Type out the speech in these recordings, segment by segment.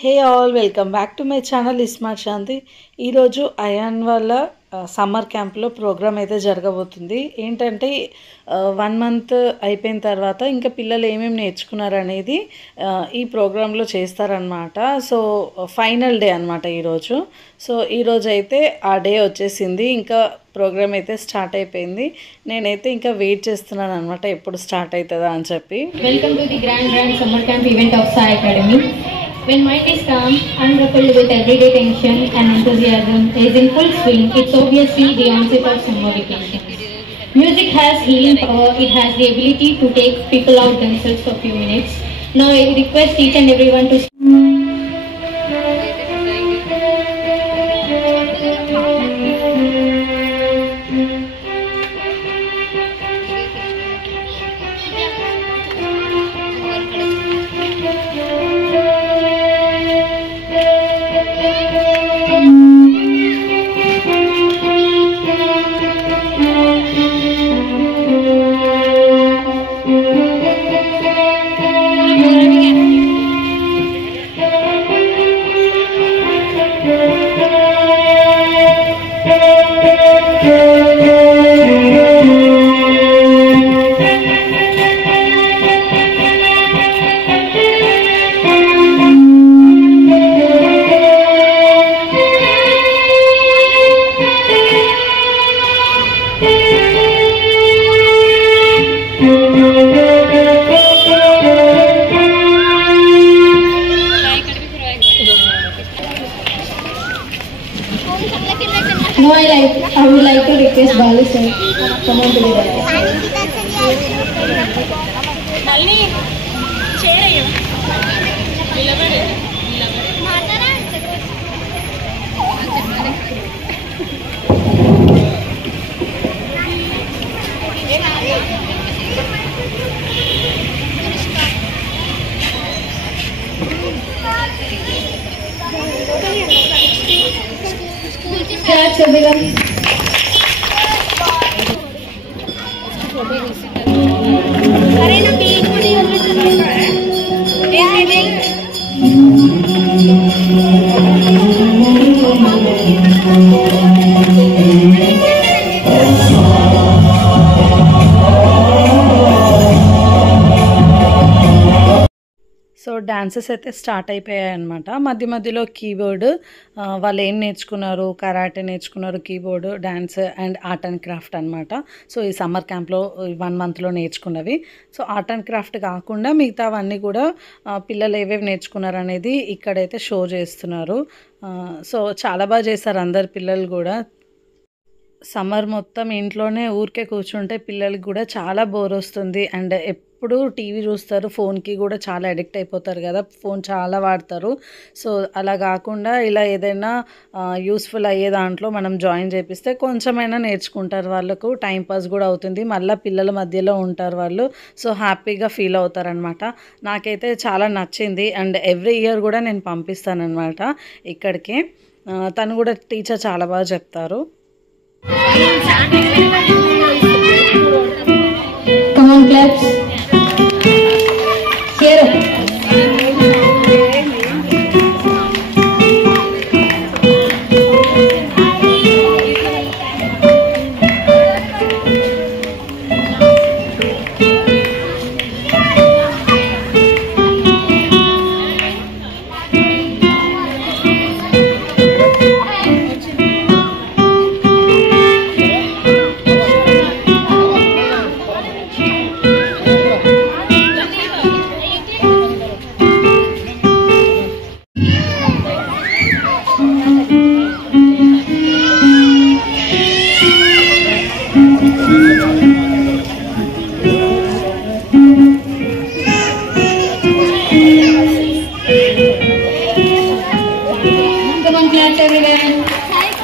Hey all welcome back to my channel smart Shanti. ఈరోజు అయాన్ వాళ్ళ summer క్యాంప్లో ప్రోగ్రామ్ అయితే జరగబోతుంది. ఏంటంటే 1 మంత్ అయిపోయిన తర్వాత ఇంకా పిల్లలు ఏమేమి నేర్చుకున్నారు అనేది ఈ ప్రోగ్రాంలో చేస్తారనమాట. సో ఫైనల్ డే అనమాట ఈరోజు. సో ఈరోజు అయితే ఆ డే వచ్చేసింది, ఇంకా ప్రోగ్రామ్ అయితే స్టార్ట్ అయిపోయింది. నేనైతే ఇంకా వెయిట్ చేస్తున్నాను అనమాట, ఎప్పుడు స్టార్ట్ అవుతుందా అని చెప్పి. Welcome to the grand summer camp event of Sai academy. When mind is calm, unruffled with everyday tension and enthusiasm is in full swing, it's obviously the onset of summer vacations. Music has healing power. It has the ability to take people out themselves for a few minutes. Now I request each and everyone to I would like to request Balu sir, come on to the right. Claps everyone. So dances అయితే start అయిపోయాయి అనమాట. మధ్య మధ్యలో keyboard, వాళ్ళు ఏం నేర్చుకున్నారు, karate నేర్చుకున్నారు, keyboard, dance and art and craft అనమాట. సో ఈ సమ్మర్ క్యాంప్లో 1 మంత్లో నేర్చుకున్నవి. సో ఆర్ట్ అండ్ క్రాఫ్ట్ కాకుండా మిగతావన్నీ కూడా పిల్లలు ఏవేవి నేర్చుకున్నారు అనేది ఇక్కడైతే షో చేస్తున్నారు. సో చాలా బాగా చేశారు అందరు పిల్లలు కూడా. సమ్మర్ మొత్తం ఇంట్లోనే ఊరికే కూర్చుంటే పిల్లలకి కూడా చాలా బోర్ వస్తుంది. అండ్ ఎప్పుడు టీవీ చూస్తారు, ఫోన్కి కూడా చాలా అడిక్ట్ అయిపోతారు కదా, ఫోన్ చాలా వాడతారు. సో అలా కాకుండా ఇలా ఏదైనా యూస్ఫుల్ అయ్యే దాంట్లో మనం జాయిన్ చేపిస్తే కొంచెమైనా నేర్చుకుంటారు, వాళ్ళకు టైంపాస్ కూడా అవుతుంది, మళ్ళీ పిల్లల మధ్యలో ఉంటారు వాళ్ళు. సో హ్యాపీగా ఫీల్ అవుతారనమాట. నాకైతే చాలా నచ్చింది. అండ్ ఎవ్రీ ఇయర్ కూడా నేను పంపిస్తానమాట ఇక్కడికి. తను కూడా టీచర్ చాలా బాగా చెప్తారు. Come on, claps. Cheer up.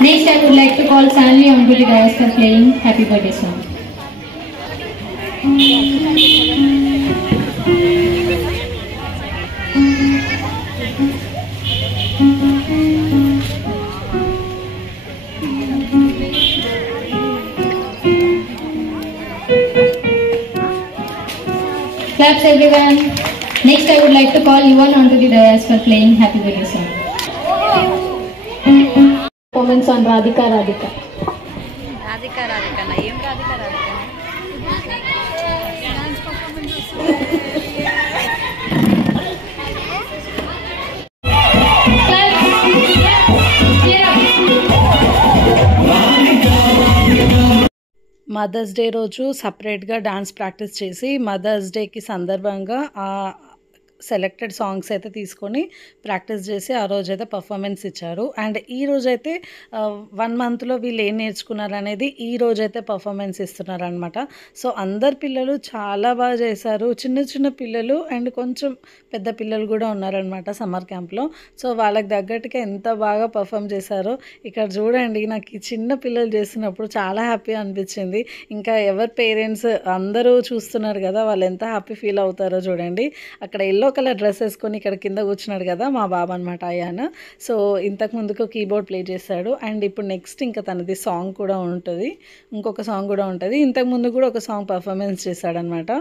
Next, I would like to call Sanvi onto the dais for playing Happy Birthday song. Claps everyone. Next, I would like to call Yuvan onto the dais for playing Happy Birthday song. Performance on Radhika Radhika. Radhika Radhika na em Radhika Radhika dance performance Mother's Day రోజు సపరేట్గా dance practice చేసి mothers డేకి సందర్భంగా selected songs అయితే తీసుకొని practice చేసి ఆ రోజైతే పర్ఫార్మెన్స్ ఇచ్చారు. అండ్ ఈ రోజైతే 1 మంత్లో వీళ్ళు ఏం నేర్చుకున్నారు అనేది ఈ రోజైతే పర్ఫార్మెన్స్ ఇస్తున్నారు అనమాట. సో అందరు పిల్లలు చాలా బాగా చేశారు. చిన్న చిన్న పిల్లలు అండ్ కొంచెం పెద్ద పిల్లలు కూడా ఉన్నారనమాట సమ్మర్ క్యాంప్లో. సో వాళ్ళకి తగ్గట్టుగా ఎంత బాగా పర్ఫామ్ చేశారో ఇక్కడ చూడండి. నాకు ఈ చిన్న పిల్లలు చేస్తున్నప్పుడు చాలా హ్యాపీ అనిపించింది. ఇంకా ఎవరి పేరెంట్స్ అందరూ చూస్తున్నారు కదా, వాళ్ళు ఎంత హ్యాపీ ఫీల్ అవుతారో చూడండి. అక్కడ ఎల్లో కలర్ డ్రెస్ వేసుకొని ఇక్కడ కింద కూర్చున్నాడు కదా మా బాబు అనమాట అయాన్. సో ఇంతకు ముందుకు కీబోర్డ్ ప్లే చేశాడు. అండ్ ఇప్పుడు నెక్స్ట్ ఇంకా తనది సాంగ్ కూడా ఉంటుంది, ఇంకొక సాంగ్ కూడా ఉంటుంది. ఇంతకు ముందు కూడా ఒక సాంగ్ పర్ఫార్మెన్స్ చేశాడనమాట.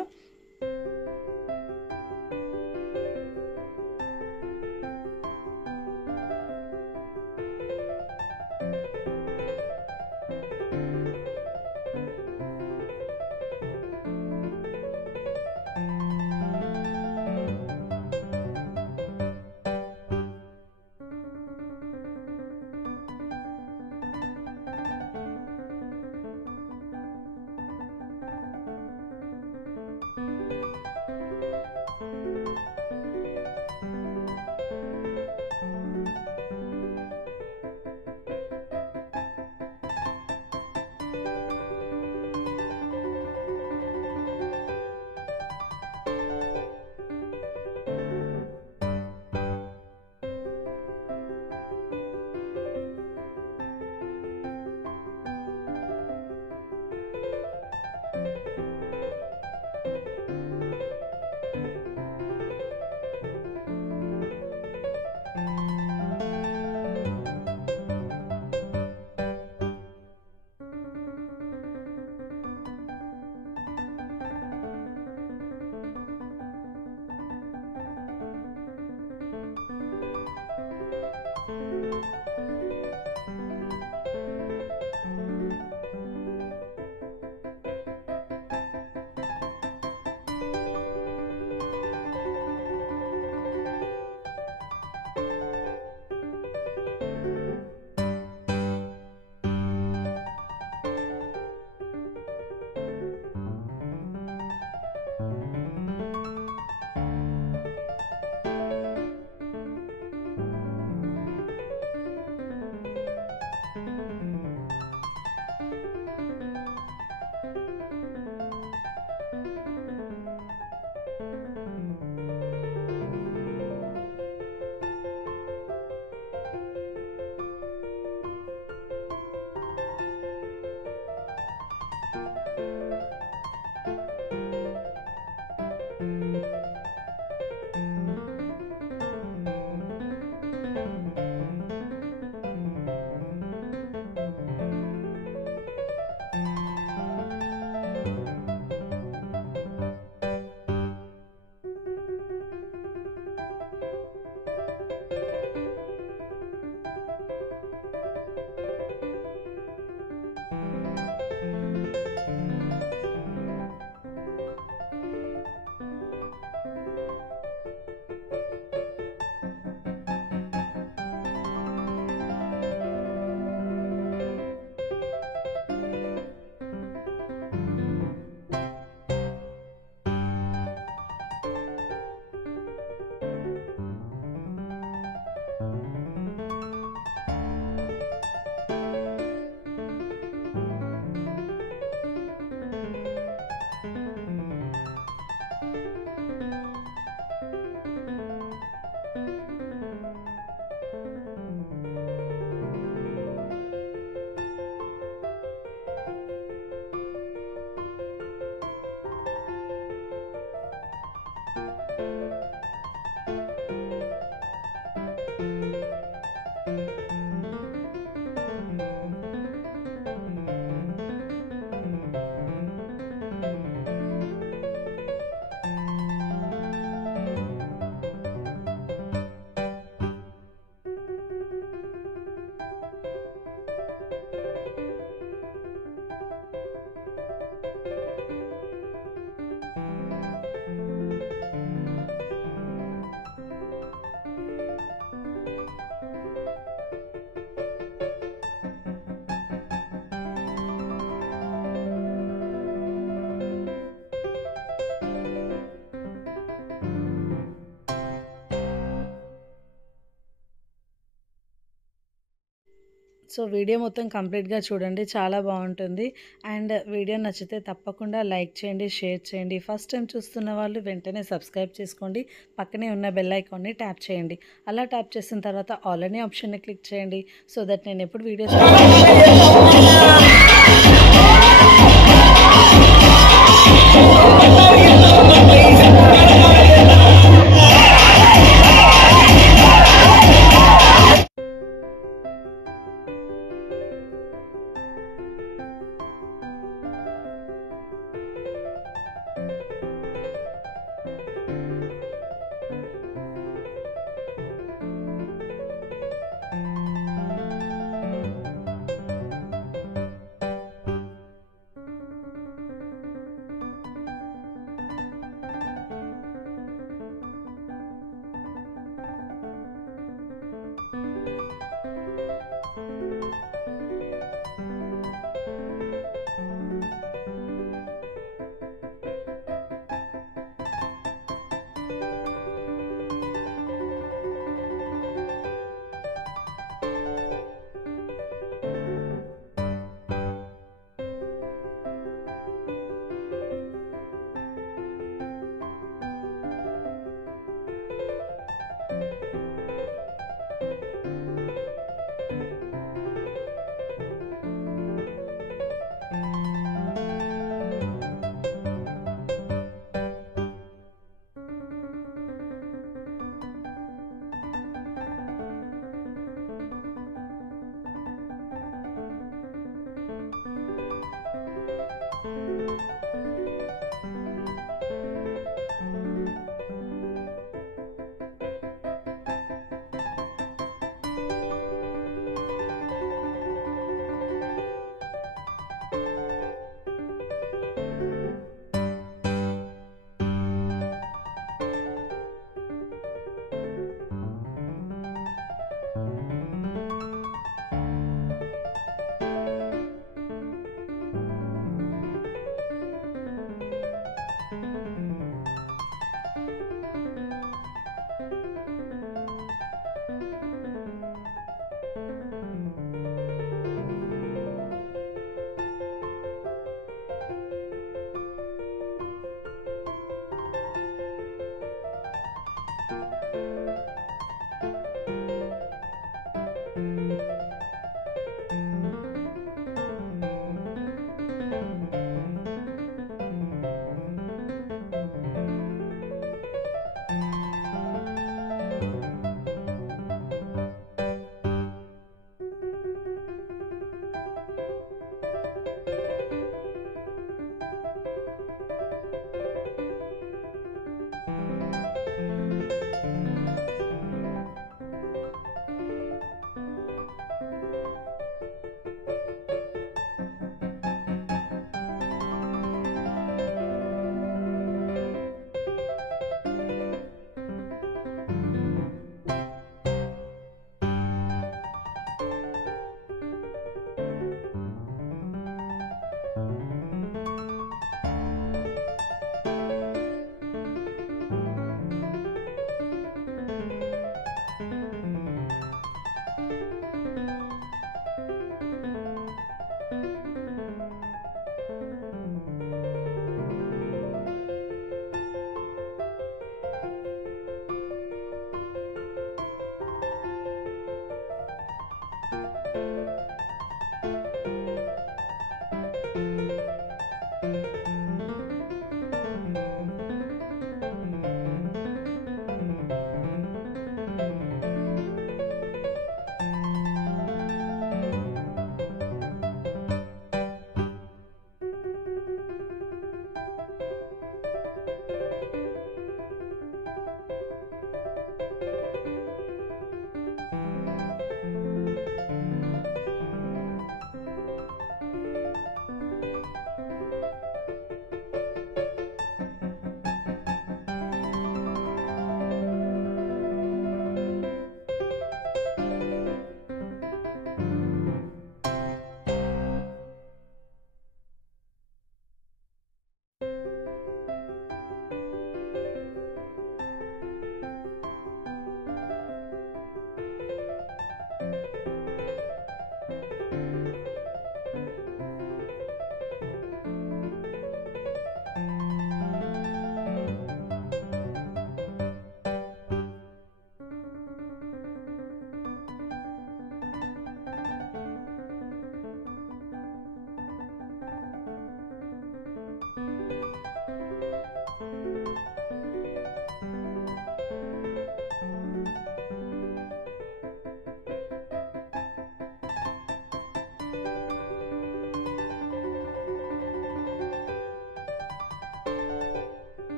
సో వీడియో మొత్తం కంప్లీట్గా చూడండి, చాలా బాగుంటుంది. అండ్ వీడియో నచ్చితే తప్పకుండా లైక్ చేయండి, షేర్ చేయండి. ఫస్ట్ టైం చూస్తున్న వాళ్ళు వెంటనే సబ్స్క్రైబ్ చేసుకోండి. పక్కనే ఉన్న బెల్ ఐకాన్ని ట్యాప్ చేయండి. అలా ట్యాప్ చేసిన తర్వాత ఆల్ అనే ఆప్షన్ని క్లిక్ చేయండి. సో దట్ నేను ఎప్పుడు వీడియోస్